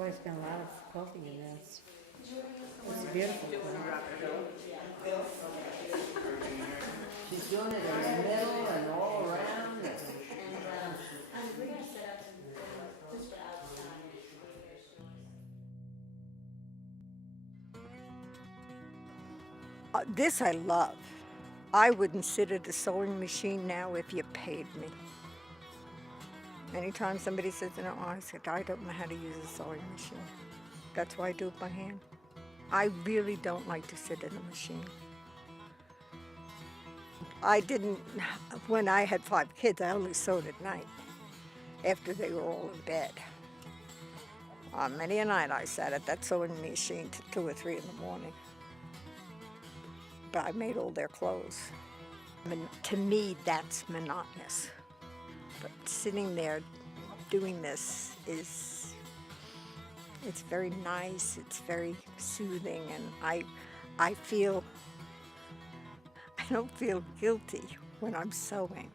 Boy, it's been a lot of quilting in this. It's beautiful. She's doing it in the middle and all around. This I love. I wouldn't sit at a sewing machine now if you paid me. Anytime somebody says, no, I said, I don't know how to use a sewing machine. That's why I do it by hand. I really don't like to sit in a machine. I didn't, when I had 5 kids, I only sewed at night after they were all in bed. Many a night I sat at that sewing machine till 2 or 3 in the morning. But I made all their clothes. To me, that's monotonous. But sitting there doing this it's very nice, it's very soothing, and I don't feel guilty when I'm sewing.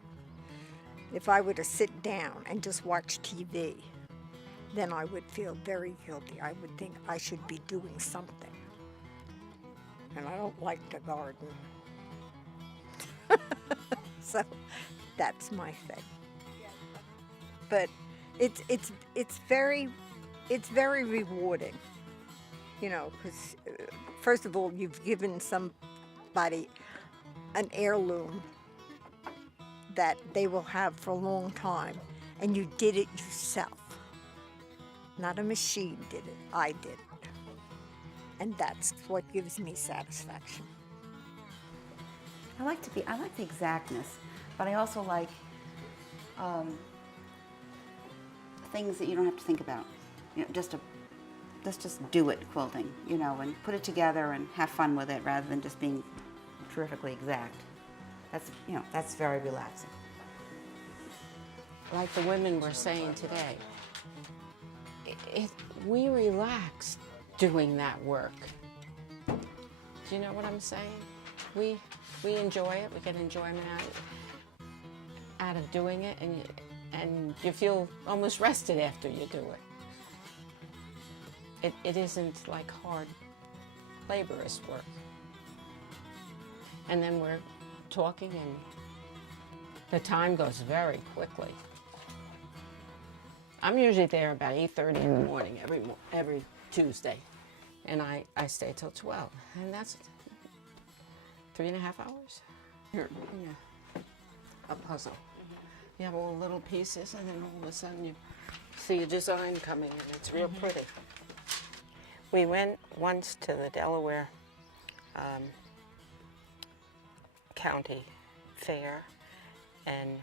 If I were to sit down and just watch TV, then I would feel very guilty. I would think I should be doing something. And I don't like to garden. So that's my thing. But it's very rewarding, you know, because first of all, you've given somebody an heirloom that they will have for a long time, and you did it yourself. Not a machine did it, I did it. And that's what gives me satisfaction. I like the exactness, but I also like things that you don't have to think about. You know, let's just do it quilting, you know, and put it together and have fun with it rather than just being terrifically exact. That's very relaxing. Like the women were saying today, we relax doing that work. Do you know what I'm saying? We enjoy it. We get enjoyment out of doing it, and you feel almost rested after you do it. It isn't like hard, laborious work. And then we're talking, and the time goes very quickly. I'm usually there about 8:30 in the morning every Tuesday, and I stay till 12, and that's 3.5 hours. Here, yeah, a puzzle. You have all the little pieces, and then all of a sudden you see a design coming, and it's real pretty. We went once to the Delaware County Fair, and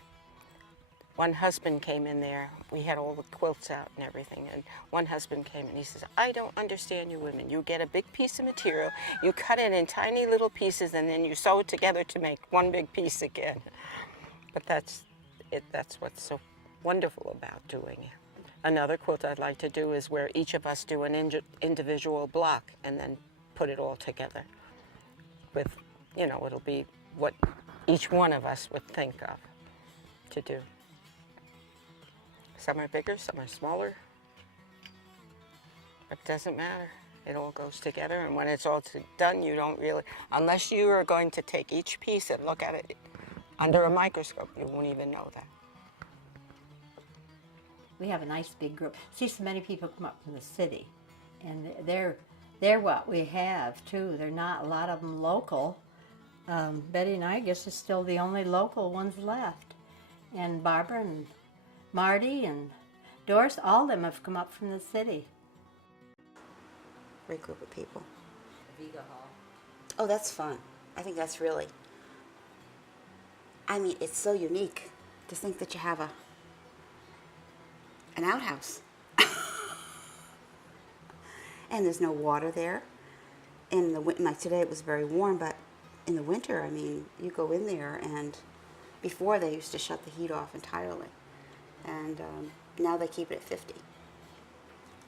one husband came in there. We had all the quilts out and everything, and one husband came and he says, I don't understand you women. You get a big piece of material, you cut it in tiny little pieces, and then you sew it together to make one big piece again. But that's what's so wonderful about doing it. Another quilt I'd like to do is where each of us do an individual block and then put it all together with, you know, it'll be what each one of us would think of to do. Some are bigger, some are smaller, but it doesn't matter. It all goes together, and when it's all done, you don't really, unless you are going to take each piece and look at it under a microscope, you won't even know that. We have a nice big group. See, so many people come up from the city, and they're what we have too. They're not a lot of them local. Betty and I guess is still the only local ones left, and Barbara and Marty and Doris, all of them have come up from the city. Great group of people. Viga Hall. Oh, that's fun. I think that's really, I mean, it's so unique to think that you have an outhouse. And there's no water there. In the like today it was very warm, but in the winter, I mean, you go in there, and before they used to shut the heat off entirely. And now they keep it at 50.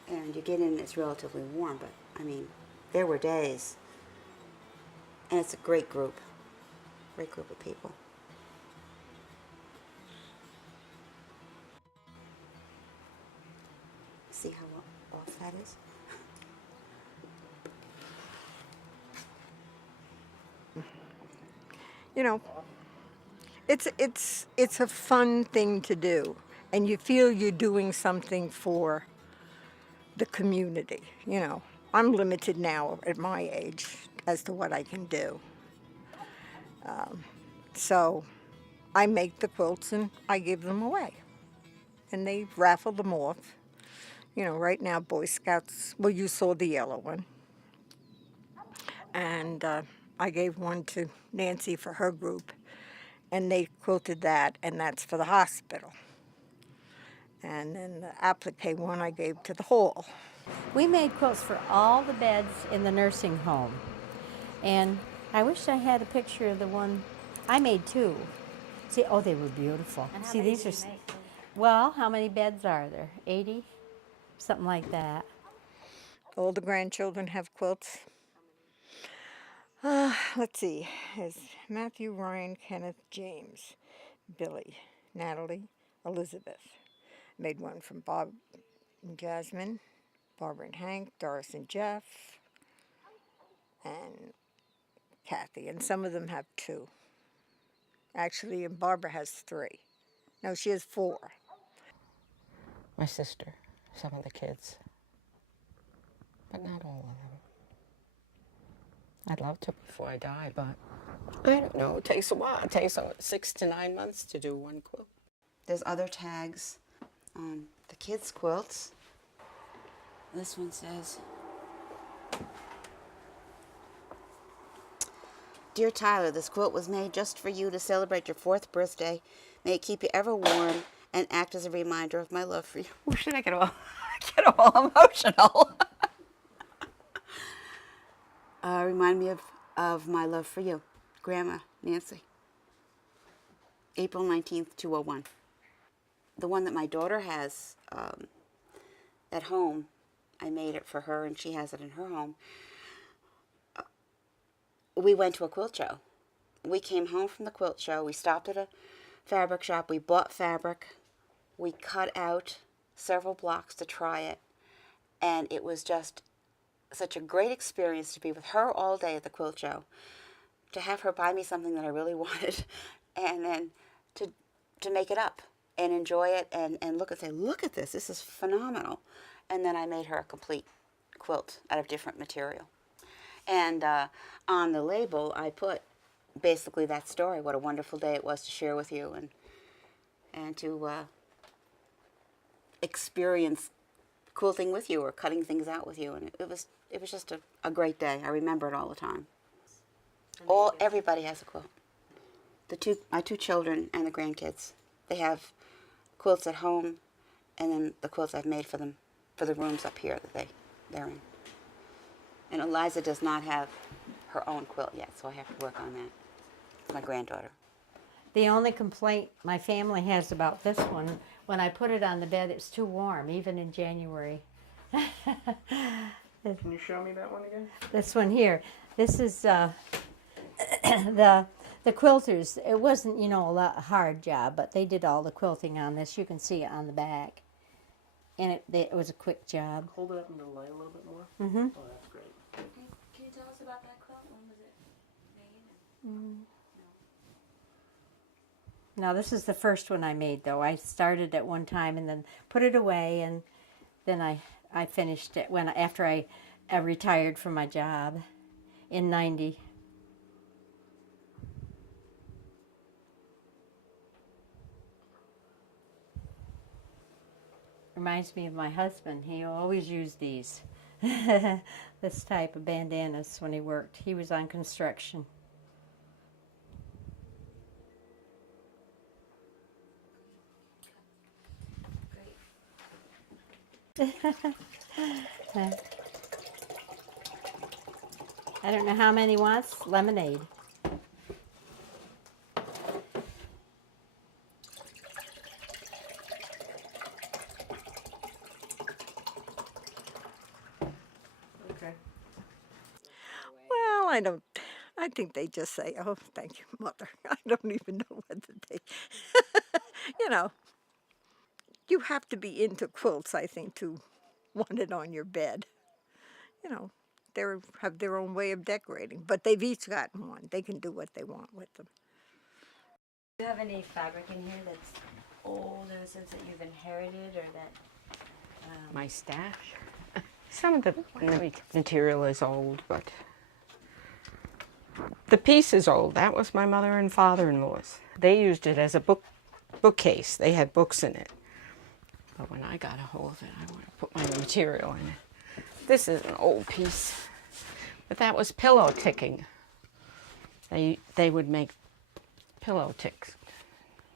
And you get in, it's relatively warm, but I mean, there were days. And it's a great group of people. See how off, that is. You know, it's a fun thing to do, and you feel you're doing something for the community. You know, I'm limited now at my age as to what I can do. So I make the quilts and I give them away, and they raffle them off. You know, right now Boy Scouts. Well, you saw the yellow one, and I gave one to Nancy for her group, and they quilted that, and that's for the hospital. And then the applique one I gave to the hall. We made quilts for all the beds in the nursing home. And I wish I had a picture of the one. I made two. See, oh, they were beautiful. And how See, many these do are, you make? well, how many beds are there? 80? Something like that. All the grandchildren have quilts. Let's see. There's Matthew, Ryan, Kenneth, James, Billy, Natalie, Elizabeth. Made one from Bob and Jasmine, Barbara and Hank, Doris and Jeff, and Kathy. And some of them have two. Actually, and Barbara has three. No, she has four. My sister, some of the kids, but not all of them. I'd love to before I die, but I don't know. It takes a while. It takes 6 to 9 months to do one quilt. There's other tags on the kids' quilts. This one says, Dear Tyler, this quilt was made just for you to celebrate your 4th birthday. May it keep you ever warm and act as a reminder of my love for you. Ooh, should I get all emotional? Remind me of my love for you. Grandma, Nancy. April 19th, 2001. The one that my daughter has at home, I made it for her and she has it in her home. We went to a quilt show. We came home from the quilt show. We stopped at a fabric shop. We bought fabric. We cut out several blocks to try it. And it was just such a great experience to be with her all day at the quilt show, to have her buy me something that I really wanted, and then to make it up and enjoy it and say, look at this is phenomenal. And then I made her a complete quilt out of different material. And on the label, I put basically that story, what a wonderful day it was to share with you and to experience quilting with you or cutting things out with you. And it was just a great day. I remember it all the time. Everybody has a quilt. My two children and the grandkids, they have quilts at home, and then the quilts I've made for them for the rooms up here that they're in. And Eliza does not have her own quilt yet, so I have to work on that. My granddaughter. The only complaint my family has about this one, when I put it on the bed, it's too warm, even in January. Can you show me that one again? This one here. This is the quilters. It wasn't, a hard job, but they did all the quilting on this. You can see it on the back. And it was a quick job. Hold it up in the light a little bit more. Mm-hmm. Oh, that's great. Can you tell us about that quilt? When was it made? Now, this is the first one I made, though. I started at one time and then put it away, and then I finished it after I retired from my job in 90. Reminds me of my husband. He always used these, this type of bandanas when he worked. He was on construction. I don't know how many wants lemonade. Okay. Well, I think they just say, oh, thank you, Mother. I don't even know whether they, you know, you have to be into quilts, I think, to want it on your bed. You know, they have their own way of decorating, but they've each gotten one. They can do what they want with them. Do you have any fabric in here that's old in a sense that you've inherited or that? My stash. Some of the material is old, but the piece is old. That was my mother and father-in-law's. They used it as a bookcase. They had books in it. But when I got a hold of it, I want to put my material in it. This is an old piece, but that was pillow ticking. They would make pillow ticks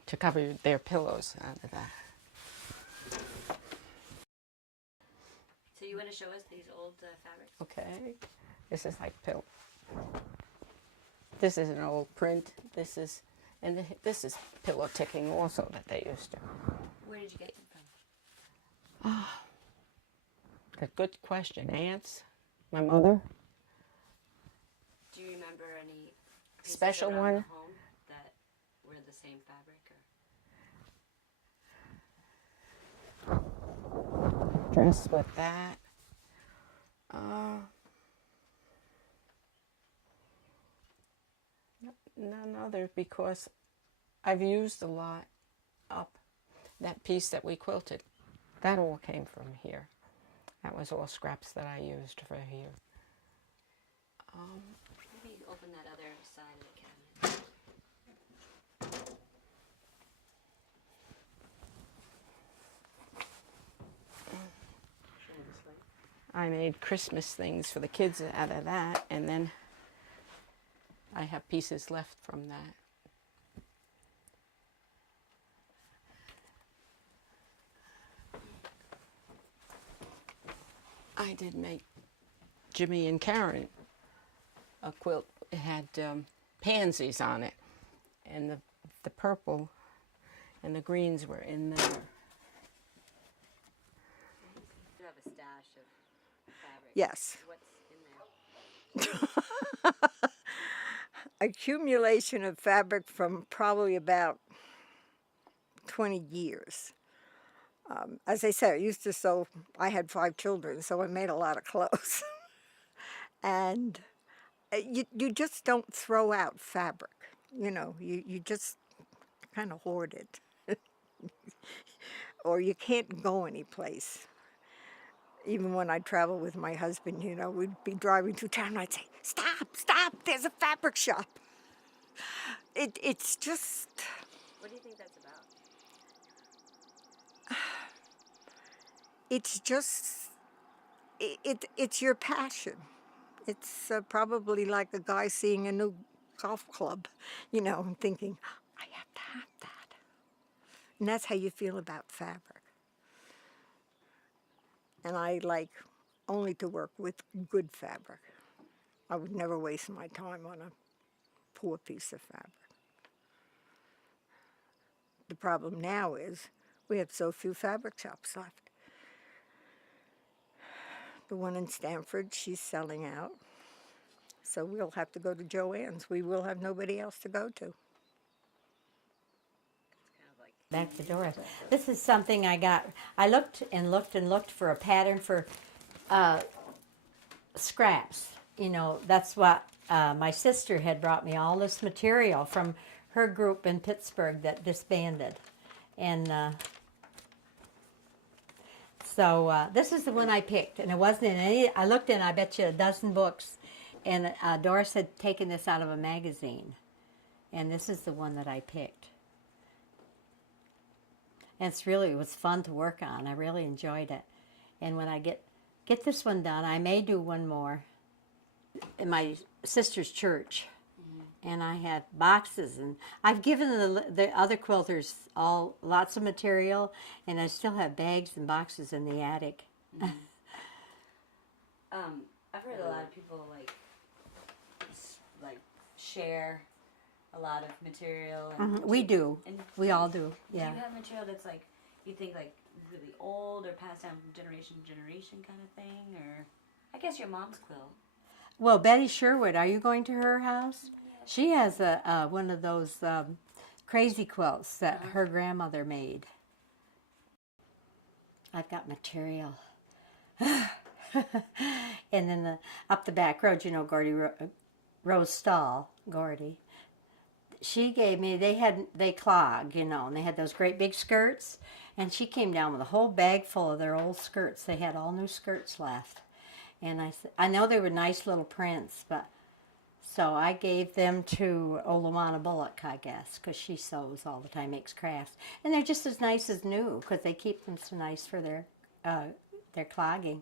to cover their pillows out of that. So you want to show us these old fabrics? Okay, this is like pillow. This is an old print. This is pillow ticking also that they used to. Where did you get them from? A good question. Aunts, my mother. Do you remember any pieces Special around one? the home that were the same fabric? Or? Dress with that. None other, because I've used a lot up. That piece that we quilted, that all came from here. That was all scraps that I used for here. Maybe open that other side of the cabinet. I made Christmas things for the kids out of that, and then I have pieces left from that. I did make Jimmy and Karen a quilt. It had pansies on it, and the purple and the greens were in there. You have a stash of fabric. Yes. What's in there? Accumulation of fabric from probably about 20 years. As I said, I used to sew, I had 5 children, so I made a lot of clothes. And you just don't throw out fabric, you know, you just kind of hoard it. Or you can't go anyplace. Even when I'd travel with my husband, you know, we'd be driving through town and I'd say, stop, there's a fabric shop. It's just... What do you think that's about? It's just, it's your passion. It's probably like a guy seeing a new golf club, you know, and thinking, I have to have that. And that's how you feel about fabric. And I like only to work with good fabric. I would never waste my time on a poor piece of fabric. The problem now is we have so few fabric shops left. The one in Stamford, she's selling out. So we'll have to go to Joann's. We will have nobody else to go to. Back to Doris. This is something I got. I looked and looked and looked for a pattern for scraps. You know, that's what my sister had brought me all this material from her group in Pittsburgh that disbanded. And so this is the one I picked. And it wasn't in any, I looked in, I bet you, a dozen books. And Doris had taken this out of a magazine. And this is the one that I picked. And it was fun to work on. I really enjoyed it. And when I get this one done, I may do one more in my sister's church. And I had boxes, and I've given the other quilters lots of material, and I still have bags and boxes in the attic. I've heard a lot of people like share a lot of material. And We do. And We all do. Yeah. Do you have material that's like you think like really old or passed down from generation to generation kind of thing, or I guess your mom's quilt? Well, Betty Sherwood, are you going to her house? She has one of those crazy quilts that her grandmother made. I've got material. And then up the back road, you know, Rose Stahl, Gordy. She gave me, they clog, you know, and they had those great big skirts. And she came down with a whole bag full of their old skirts. They had all new skirts left. And I said, I know they were nice little prints, but so I gave them to Luana Bullock, I guess, because she sews all the time, makes crafts. And they're just as nice as new because they keep them so nice for their clogging.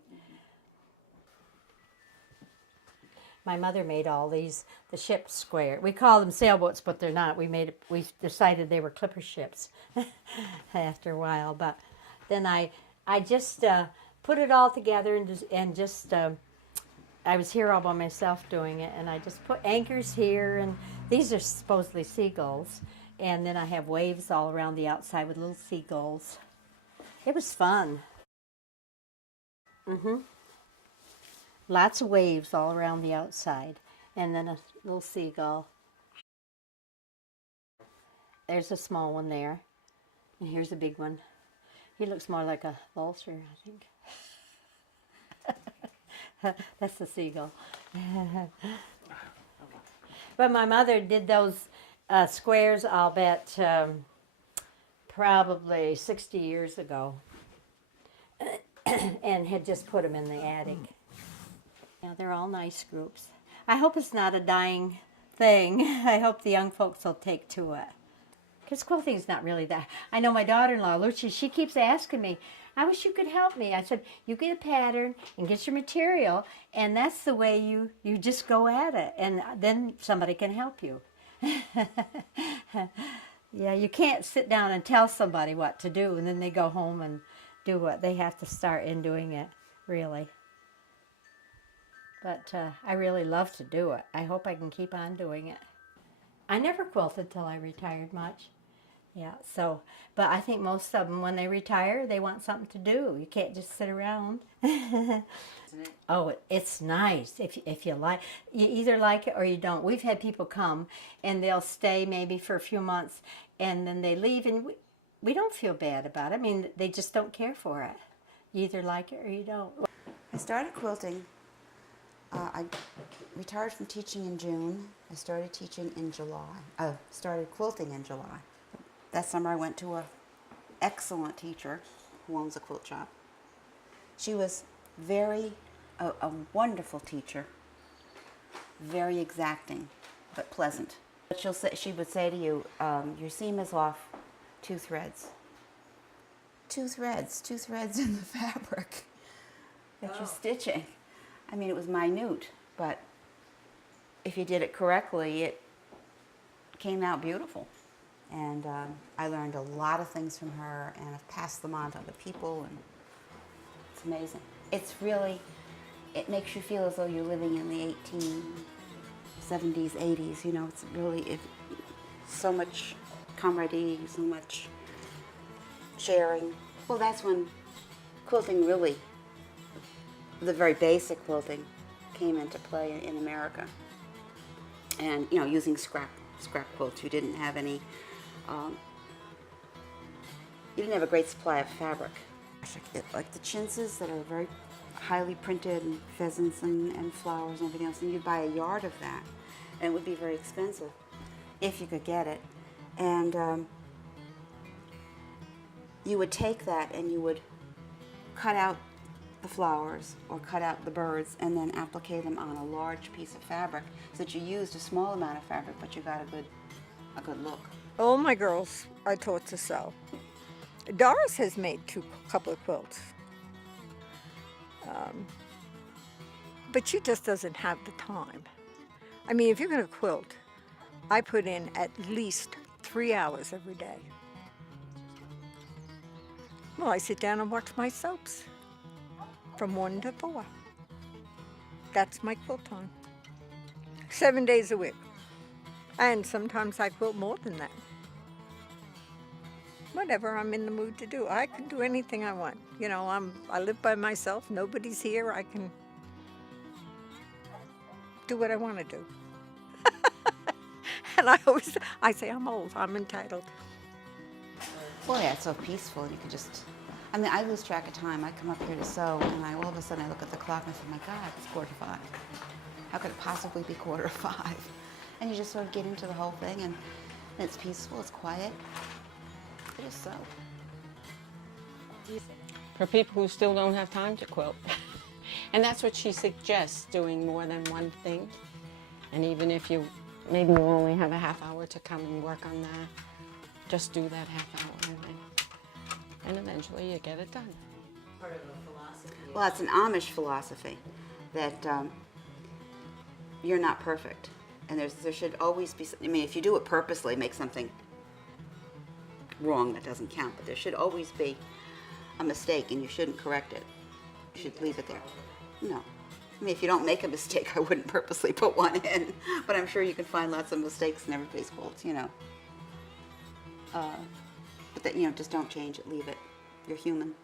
My mother made all these, the ship square. We call them sailboats, but they're not. We decided they were clipper ships after a while. But then I just put it all together and just I was here all by myself doing it, and I just put anchors here, and these are supposedly seagulls. And then I have waves all around the outside with little seagulls. It was fun. Lots of waves all around the outside, and then a little seagull. There's a small one there, and here's a big one. He looks more like a vulture, I think. That's the seagull. But my mother did those squares, I'll bet, probably 60 years ago, and had just put them in the attic. Yeah, they're all nice groups. I hope it's not a dying thing. I hope the young folks will take to it. Because quilting is not really that. I know my daughter-in-law, Lucia, she keeps asking me, I wish you could help me. I said, you get a pattern and get your material, and that's the way you just go at it, and then somebody can help you. Yeah, you can't sit down and tell somebody what to do, and then they go home and do what they have to start in doing it, really. But I really love to do it. I hope I can keep on doing it. I never quilted till I retired much. Yeah, so, but I think most of them, when they retire, they want something to do. You can't just sit around. Oh, it's nice if you like. You either like it or you don't. We've had people come and they'll stay maybe for a few months and then they leave, and we don't feel bad about it. I mean, they just don't care for it. You either like it or you don't. I started quilting. I retired from teaching in June. I started teaching in July. Started quilting in July. That summer I went to an excellent teacher who owns a quilt shop. She was a wonderful teacher, very exacting, but pleasant. But she would say to you, your seam is off 2 threads. 2 threads in the fabric that you're stitching. I mean, it was minute, but if you did it correctly, it came out beautiful. And I learned a lot of things from her, and I've passed them on to other people, and it's amazing. It's really, it makes you feel as though you're living in the 1870s, 80s, you know, it's really, so much camaraderie, so much sharing. Well, that's when quilting really, the very basic quilting came into play in America. And, you know, using scrap quilts, you didn't have any, you didn't have a great supply of fabric. Like the chintzes that are very highly printed, and pheasants and flowers and everything else, and you'd buy a yard of that, and it would be very expensive if you could get it. And you would take that and you would cut out the flowers or cut out the birds and then applique them on a large piece of fabric so that you used a small amount of fabric, but you got a good look. All my girls I taught to sew. Doris has made a couple of quilts. But she just doesn't have the time. I mean, if you're going to quilt, I put in at least 3 hours every day. Well, I sit down and watch my soaps from 1 to 4. That's my quilt time. 7 days a week. And sometimes I quilt more than that. Whatever I'm in the mood to do. I can do anything I want. You know, I live by myself. Nobody's here. I can do what I want to do. And I say I'm old. I'm entitled. Well, yeah, it's so peaceful. You can just I mean, I lose track of time. I come up here to sew, and all of a sudden I look at the clock and I say, my God, it's 4:45. How could it possibly be 4:45? And you just sort of get into the whole thing, and it's peaceful, it's quiet. It is so. For people who still don't have time to quilt. And that's what she suggests, doing more than one thing. And even if you maybe you only have a half hour to come and work on that, just do that half hour and eventually you get it done. Part of a philosophy. Well, that's an Amish philosophy that you're not perfect. And there should always be, I mean, if you do it purposely, make something wrong, that doesn't count. But there should always be a mistake, and you shouldn't correct it. You should leave it there. No. I mean, if you don't make a mistake, I wouldn't purposely put one in. But I'm sure you can find lots of mistakes in everybody's quilts, you know. But that, you know, just don't change it. Leave it. You're human.